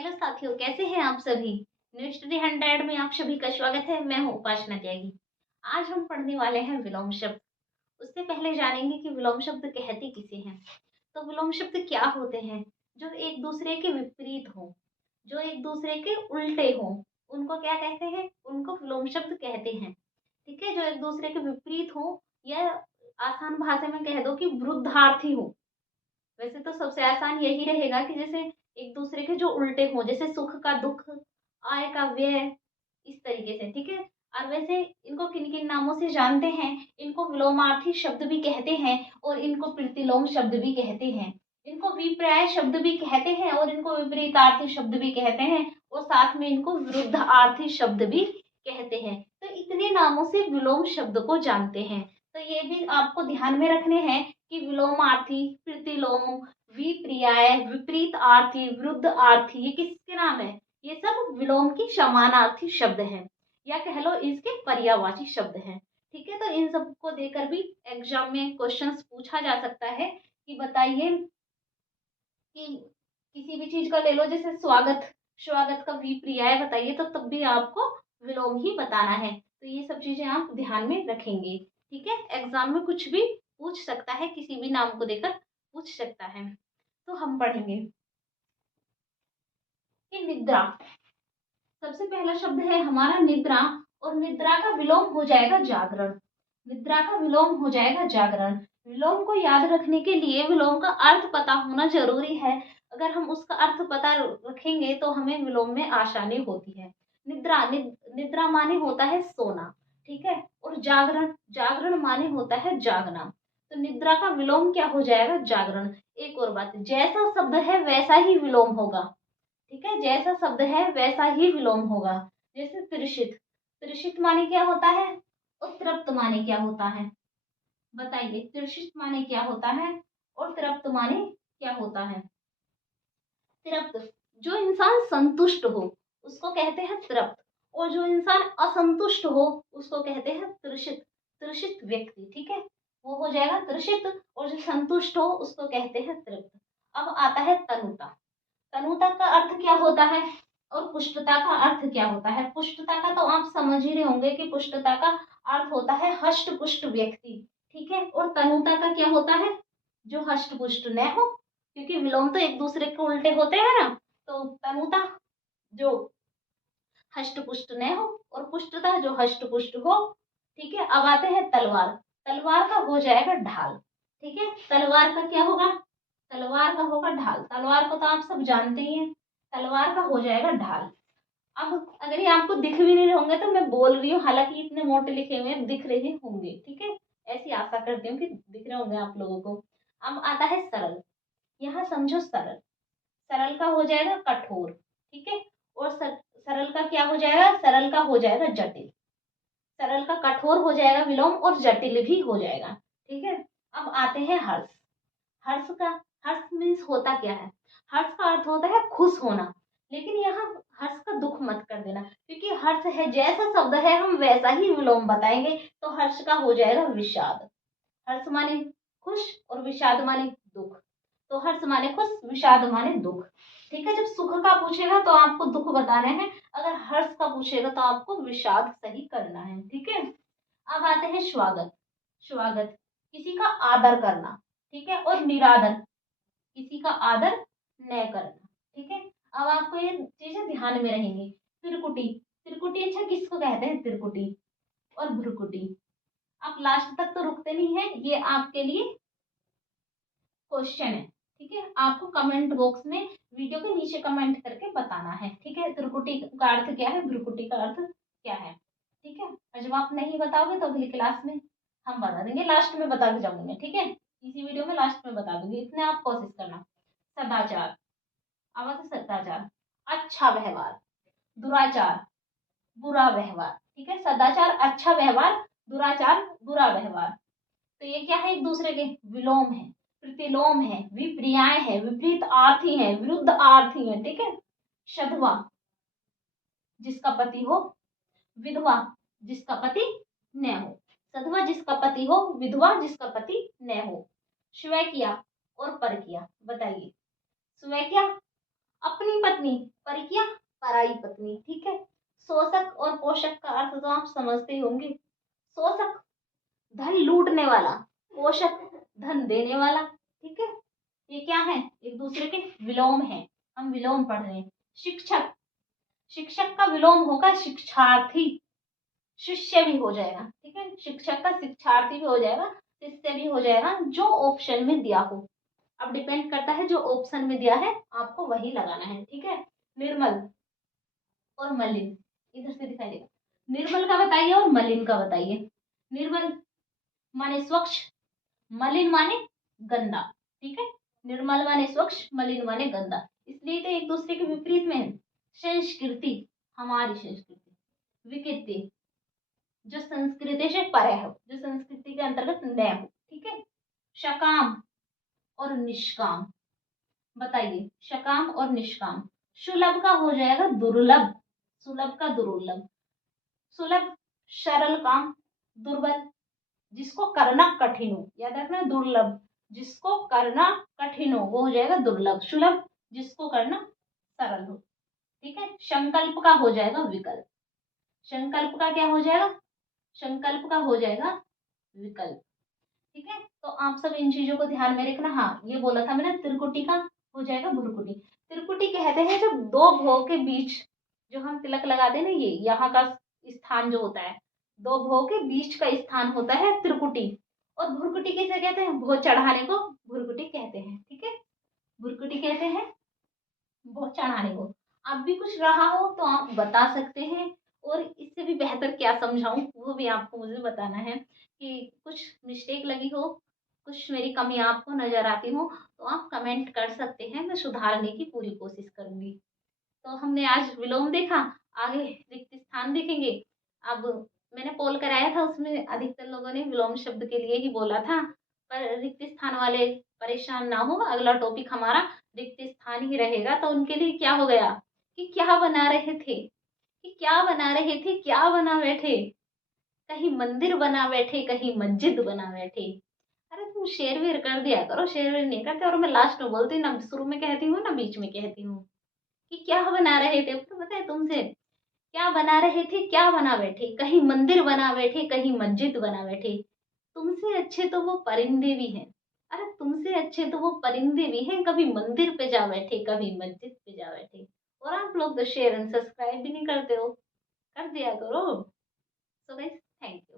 Hello साथियों, कैसे हैं आप सभी। न्यू स्टडी 100 में आप सभी का स्वागत है। मैं हूं उपासना त्यागी। आज हम पढ़ने वाले हैं विलोम शब्द। उससे पहले जानेंगे कि विलोम शब्द कहते किसे हैं। तो विलोम शब्द क्या होते हैं? जो एक दूसरे के विपरीत हो, जो एक दूसरे के उल्टे हो, उनको क्या कहते हैं? उनको विलोम शब्द कहते हैं। ठीक है, जो एक दूसरे के विपरीत हो, या आसान भाषा में कह दो कि विरुद्धार्थी हो। वैसे तो सबसे आसान यही रहेगा कि जैसे एक दूसरे के जो उल्टे हों, जैसे सुख का दुख, आय का व्यय, इस तरीके से। ठीक है। और वैसे इनको किन किन नामों से जानते हैं? इनको विलोमार्थी शब्द भी कहते हैं और इनको प्रतिलोम शब्द भी कहते हैं। इनको विपर्याय शब्द भी कहते हैं और इनको विपरीतार्थी शब्द भी कहते हैं और साथ में इनको विरुद्धार्थी शब्द भी कहते हैं। तो इतने नामों से विलोम शब्द को जानते हैं। तो ये भी आपको ध्यान में रखने हैं कि विलोमार्थी, प्रतिलोम, विपर्याय, विपरीत आर्थी, विरुद्ध आर्थी, ये किसके नाम है? ये सब विलोम की समानार्थी शब्द हैं, या कह लो इसके पर्यायवाची शब्द हैं। ठीक है, तो इन सब को देकर भी एग्जाम में क्वेश्चंस पूछा जा सकता है कि बताइए कि किसी भी चीज का ले लो, जैसे स्वागत, स्वागत का विपर्याय बताइए, तो तब भी आपको विलोम ही बताना है। तो ये सब चीजें आप ध्यान में रखेंगे। ठीक है, एग्जाम में कुछ भी पूछ सकता है, किसी भी नाम को देकर पूछ सकता है। तो हम पढ़ेंगे कि निद्रा। सबसे पहला शब्द है हमारा निद्रा, और निद्रा का विलोम हो जाएगा जागरण। निद्रा का विलोम हो जाएगा जागरण। विलोम को याद रखने के लिए विलोम का अर्थ पता होना जरूरी है। अगर हम उसका अर्थ पता रखेंगे तो हमें विलोम में आसानी होती है। निद्रा, निद्रा माने होता है सोना। ठीक है, और जागरण, जागरण माने होता है जागना। तो निद्रा का विलोम क्या हो जाएगा? जागरण। एक और बात, जैसा शब्द है वैसा ही विलोम होगा। ठीक है, जैसा शब्द है वैसा ही विलोम होगा। जैसे त्रिषित, त्रिषित माने क्या होता है? और तृप्त माने क्या होता है? बताइए, त्रिषित माने क्या होता है और तृप्त माने क्या होता है? तृप्त, जो इंसान संतुष्ट हो उसको कहते हैं तृप्त, और जो इंसान असंतुष्ट हो उसको कहते हैं तृषित। तृषित व्यक्ति, ठीक है, वो हो जाएगा तृषित, और जो संतुष्ट हो उसको कहते हैं तृप्त। अब आता है तनुता। तनुता का अर्थ क्या होता है और पुष्टता का अर्थ क्या होता है? पुष्टता का तो आप समझ ही रहे होंगे कि पुष्टता का अर्थ होता है हष्ट पुष्ट व्यक्ति। ठीक है, और तनुता का क्या होता है? जो हष्ट पुष्ट न हो, क्योंकि विलोम तो एक दूसरे के उल्टे होते हैं ना। तो तनुता जो हष्ट पुष्ट न हो, और पुष्टता जो हष्ट पुष्ट हो। ठीक है, अब आते हैं तलवार। तलवार का हो जाएगा ढाल। ठीक है, तलवार का क्या होगा? तलवार का होगा ढाल। तलवार को तो आप सब जानते ही हैं। तलवार का हो जाएगा ढाल। अब अगर ये आपको दिख भी नहीं होंगे तो मैं बोल रही हूँ, हालांकि इतने मोटे लिखे हुए दिख रहे होंगे। ठीक है, ऐसी आशा करती हूँ कि दिख रहे होंगे आप लोगों को। अब आता है सरल। यहाँ समझो सरल, सरल का हो जाएगा कठोर। ठीक है, और सरल का क्या हो जाएगा? सरल का हो जाएगा जटिल। सरल का कठोर हो जाएगा विलोम, और जटिल भी हो जाएगा। ठीक है, अब आते हैं हर्ष। हर्ष का, हर्ष मीन्स होता क्या है? हर्ष का अर्थ होता है खुश होना। लेकिन यहाँ हर्ष का दुख मत कर देना, क्योंकि हर्ष है, जैसा शब्द है हम वैसा ही विलोम बताएंगे। तो हर्ष का हो जाएगा विषाद। हर्ष माने खुश और विषाद माने दुख। तो हर्ष माने खुश, विषाद माने दुख। ठीक है, जब सुख का पूछेगा तो आपको दुख बताने हैं, अगर हर्ष का पूछेगा तो आपको विषाद सही करना है। ठीक है, अब आते हैं स्वागत। स्वागत, किसी का आदर करना। ठीक है, और निरादर, किसी का आदर न करना। ठीक है, अब आपको ये चीजें ध्यान में रहेंगी। त्रिकुटी, त्रिकुटी अच्छा किसको कहते हैं? त्रिकुटी और भ्रुकुटी। आप लास्ट तक तो रुकते नहीं है, ये आपके लिए क्वेश्चन है। ठीक है, आपको कमेंट बॉक्स में वीडियो के नीचे कमेंट करके बताना है। ठीक है, त्रिकुटी का अर्थ क्या है, भ्रुकुटी का अर्थ क्या है? ठीक है, और जब आप नहीं बताओगे तो अगली क्लास में हम बता देंगे, लास्ट में बता के जाऊंगी मैं। ठीक है, इसी वीडियो में लास्ट में बता दूंगी, इतने आप कोशिश करना। सदाचार, आवाज सदाचार, अच्छा व्यवहार। दुराचार, बुरा व्यवहार। ठीक है, सदाचार अच्छा व्यवहार, दुराचार बुरा व्यवहार। तो ये क्या है? एक दूसरे के विलोम है, प्रतिलोम है, विपर्याय है, विपरीत आर्थी है, विरुद्ध आर्थी है। ठीक है, शधवा, जिसका पति हो, विधवा, जिसका पति न हो। सधवा जिसका पति हो, विधवा जिसका पति न हो। स्वैकिया और परकिया, बताइए। स्वैकिया अपनी पत्नी, परकिया, पराई पत्नी। ठीक है। शोषक और पोषक का अर्थ तो आप समझते ही होंगे। शोषक धन लूटने वाला, पोषक धन देने वाला। ठीक है। ये क्या है, एक दूसरे के विलोम है, हम विलोम पढ़ रहे हैं। शिक्षक, शिक्षक का विलोम होगा शिक्षार्थी, शिष्य भी हो जाएगा। ठीक है। शिक्षक का शिक्षार्थी भी हो जाएगा, शिष्य भी हो जाएगा, जो ऑप्शन में दिया हो। अब डिपेंड करता है जो ऑप्शन में दिया है आपको वही लगाना है। ठीक है। निर्मल और मलिन, इधर से दिखाई देगा। निर्मल का बताइए और मलिन का बताइए। निर्मल माने स्वच्छ, मलिन माने गंदा। ठीक है। निर्मल माने स्वच्छ, मलिन माने गंदा, इसलिए तो एक दूसरे के विपरीत में है। संस्कृति, हमारी संस्कृति। विकृति, जो संस्कृति से परे हो, जो संस्कृति के अंतर्गत न हो। ठीक है। सकाम और निष्काम, बताइए सकाम और निष्काम। सुलभ का हो जाएगा दुर्लभ, सुलभ का दुर्लभ। सुलभ सरल काम, दुर्बल जिसको करना कठिन हो, याद रखना, दुर्लभ जिसको करना कठिन हो वो हो जाएगा दुर्लभ। सुलभ जिसको करना सरल हो। ठीक है। संकल्प का हो जाएगा विकल्प, संकल्प का क्या हो जाएगा, संकल्प का हो जाएगा विकल्प। ठीक है। तो आप सब इन चीजों को ध्यान में रखना। हाँ, ये बोला था मैंने, त्रिकुटी का हो जाएगा भुरकुटी। त्रिकुटी कहते हैं जब दो भोग के बीच जो हम तिलक लगाते हैं ना, ये यहाँ का स्थान जो होता है, दो भोग के बीच का स्थान होता है त्रिकुटी। और भुरकुटी किसे कहते हैं, भोग चढ़ाने को भुरकुटी कहते हैं। ठीक है। भुरकुटी कहते हैं भोग चढ़ाने को। अब भी कुछ रहा हो तो आप बता सकते हैं, और इससे भी बेहतर क्या समझाऊं वो भी आपको मुझे बताना है। कि कुछ मिस्टेक लगी हो, कुछ मेरी कमी आपको नजर आती हो, तो आप कमेंट कर सकते हैं, मैं सुधारने की पूरी कोशिश करूंगी। तो हमने आज विलोम देखा, आगे रिक्त स्थान देखेंगे। अब मैंने पोल कराया था, उसमें अधिकतर लोगों ने विलोम शब्द के लिए ही बोला था, पर रिक्त स्थान वाले परेशान ना हो, अगला टॉपिक हमारा रिक्त स्थान ही रहेगा। तो उनके लिए क्या हो गया कि क्या बना रहे थे, कि क्या बना रहे थे, क्या बना बैठे, कहीं मंदिर बना बैठे, कहीं मस्जिद बना बैठे। अरे तुम शेर वेर कर दिया करो, शेर वेर नहीं करते, और मैं लास्ट में बोलती हूँ ना, शुरू में कहती हूँ ना बीच में कहती हूँ कि क्या बना रहे थे, तो बताए तुमसे क्या बना रहे थे, क्या बना बैठे, कहीं मंदिर बना बैठे, कहीं मस्जिद बना बैठे। तुमसे अच्छे तो वो परिंदे भी हैं, अरे तुमसे अच्छे तो वो परिंदे भी हैं, कभी मंदिर पे जा बैठे, कभी मस्जिद पे जा बैठे। और आप लोग तो शेयर एंड सब्सक्राइब भी नहीं करते हो, कर दिया करो। So guys, thank you.